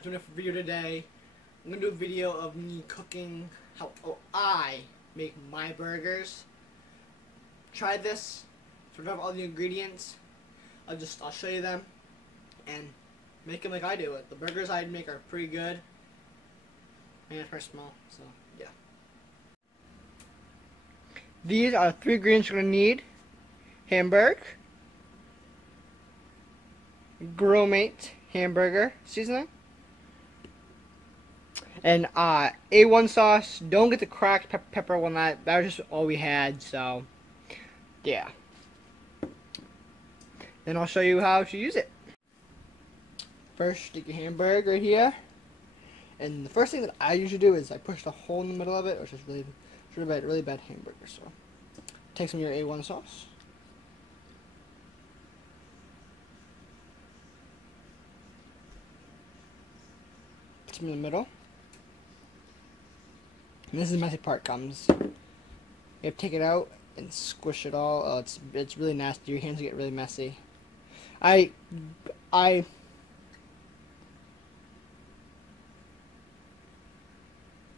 not doing a video today. I'm gonna do a video of me cooking how I make my burgers. Try this. Sort of all the ingredients. I'll show you them and make them like I do it. The burgers I make are pretty good. And it's pretty small, so yeah. These are 3 ingredients you're gonna need: hamburger, burger.might hamburger seasoning, and A1 sauce. Don't get the cracked pepper one. That was just all we had, so yeah. Then I'll show you how to use it. First, stick your hamburger right here, and the first thing that I usually do is I push the hole in the middle of it, which is really bad hamburger. So take some of your A1 sauce. Put some in the middle. And this is the messy part comes. You have to take it out and squish it all. Oh, it's really nasty. Your hands get really messy. I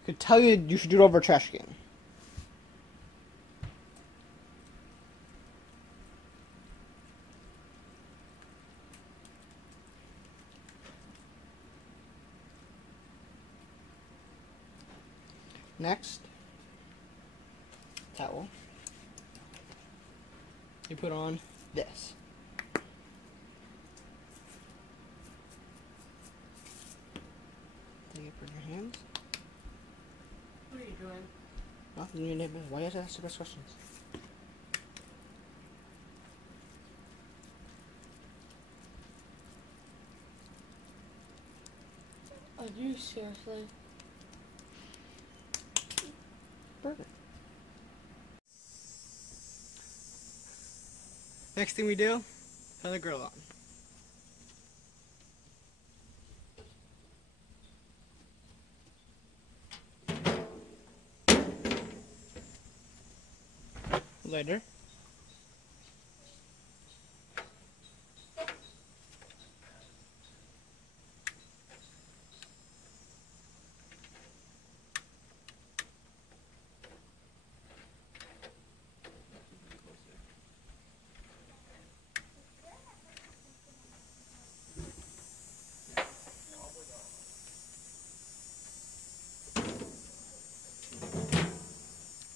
could tell you should do it over a trash can. Next, towel. You put on this. Take it for your hands. What are you doing? Nothing. Why do you have to ask the best questions? Are you seriously? Burger. Next thing we do, turn the grill on. Later.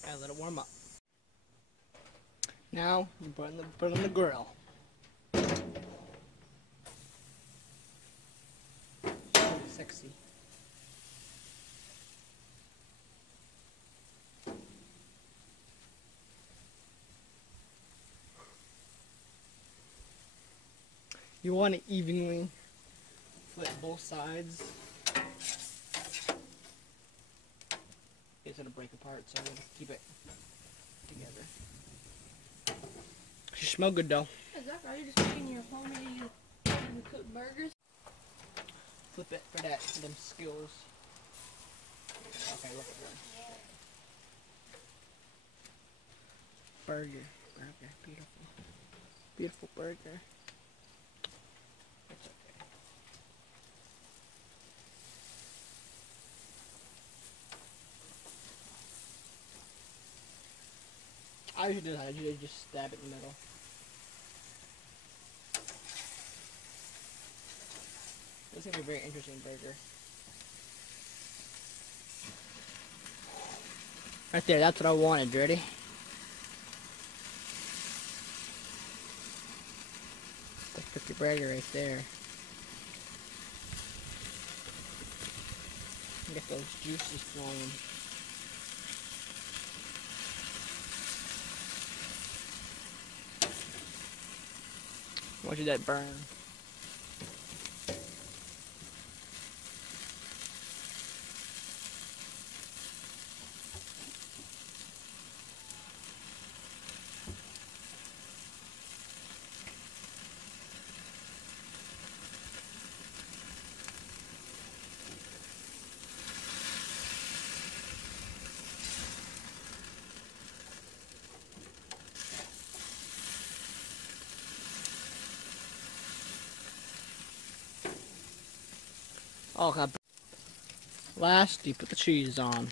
And let it warm up. Now you put it on the grill. Sexy. You want to evenly flip both sides. It's gonna break apart, so I'm gonna keep it together. Should smell good though. Is that right? You're just making your homemade cooked burgers? Flip it for them skills. Okay, look at that. Burger. Beautiful. Beautiful burger. It's okay. I usually do that. I usually just stab it in the middle. This is going to be a very interesting burger. Right there, that's what I wanted. Ready? Put your burger right there. Get those juices flowing. Watch that burn. Oh god. Last, you put the cheese on.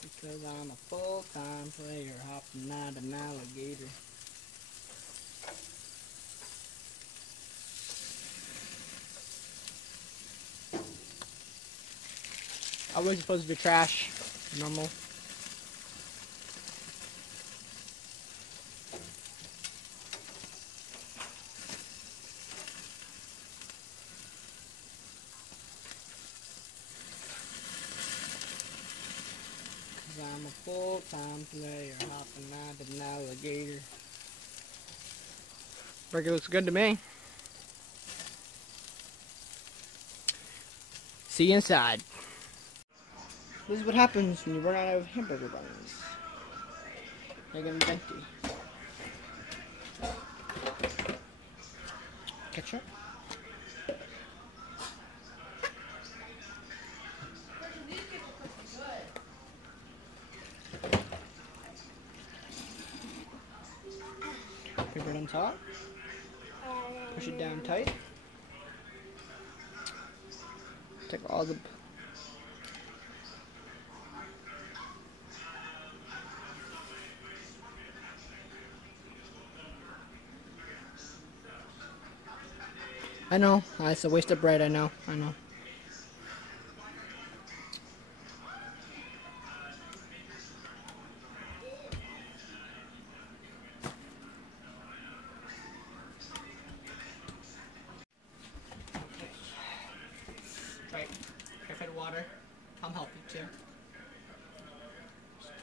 Because I'm a full-time player, hopping out an alligator. I wasn't supposed to be trash. Normal. I'm a full-time player, hopping out an alligator. Burger looks good to me. See you inside. This is what happens when you run out of hamburger buns. They're gonna be empty. Ketchup. Put it on top. Push it down tight. Take all the... I know, it's a waste of bread, I know. Try purified water. I'm helping too.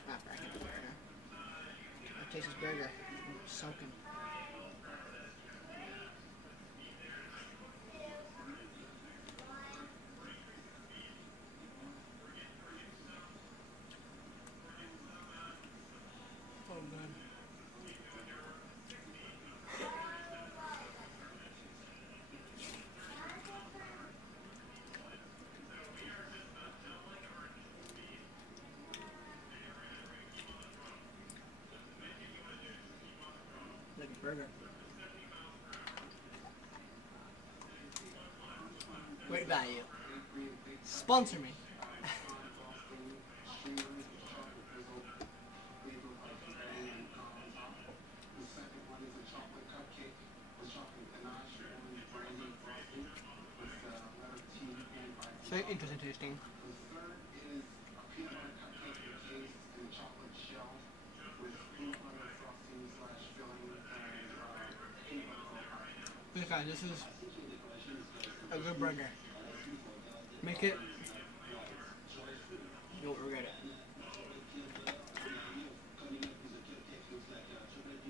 Not bragging about burger. I taste this burger. It's soaking. Oh good. Like a burger. Great value. Sponsor me. Very interesting tasting. Okay guys, this is a good burger. Make it, you won't regret it.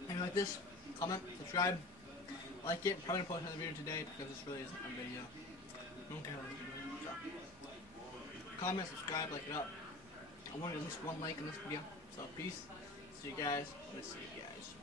If you like this, comment, subscribe, like it. Probably gonna post another video today because this really isn't a video. I don't care what you do. So, comment, subscribe, like it up. I wanted at least one like in this video. So peace. See you guys. Let's see you guys.